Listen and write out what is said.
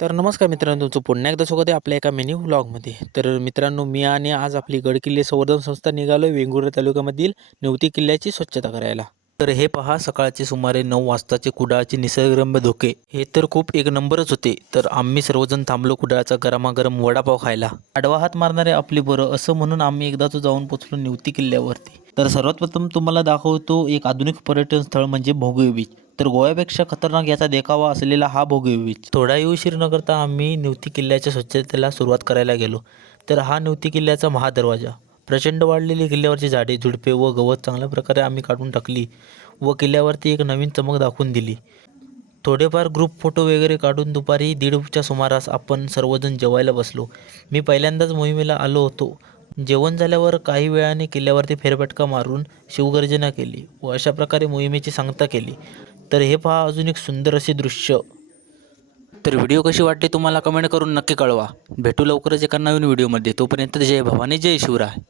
तर नमस्कार मित्रांनो, तुमचं पुन्हा एकदा स्वागत आहे आपल्या एका मिनी व्लॉगमध्ये. तर मित्रांनो, मी आणि आज आपली गडकिल्ले संवर्धन संस्था निघालो वेंगुर्ला तालुक्यामधील नेवती किल्ल्याची स्वच्छता करायला. तर हे पहा, सकाळचे सुमारे 9 वाजताचे कुडाळचे निसर्गरम्य धोके हे तर खूप एक नंबरच होते. तर आम्ही सर्वजण थांबलो कुडाळचा गरमागरम वडापाव खायला. आडवा हात मारणारे आपली बरं असं म्हणून आम्ही एकदाच जाऊन पोचलो नेवती किल्ल्यावरती. तर सर्वात प्रथम तुम्हाला दाखवतो एक आधुनिक पर्यटन स्थळ म्हणजे भोगवे बीच. तर गोव्यापेक्षा खतरनाक याचा देखावा असलेला हा भोगवे बीच. थोडाही उशीर न करता आम्ही नेवती किल्ल्याच्या स्वच्छतेला सुरुवात करायला गेलो. तर हा नेवती किल्ल्याचा महादरवाजा. प्रचंड वाढलेली किल्ल्यावरची झाडे झुडपे व गवत चांगल्या प्रकारे आम्ही काढून टाकली व किल्ल्यावरती एक नवीन चमक दाखवून दिली. थोडेफार ग्रुप फोटो वगैरे काढून दुपारी 1:30च्या सुमारास आपण सर्वजण जेवायला बसलो. मी पहिल्यांदाच मोहिमेला आलो होतो. जेवण झाल्यावर काही वेळाने किल्ल्यावरती फेरफटका मारून शिवगर्जना केली व अशा प्रकारे मोहिमेची सांगता केली. तर हे पहा, अजून एक सुंदर असे दृश्य. तर व्हिडिओ कशी वाटते तुम्हाला कमेंट करून नक्की कळवा. भेटू लवकरच एका नवीन व्हिडिओमध्ये. तोपर्यंत जय भवानी, जय शिवराय.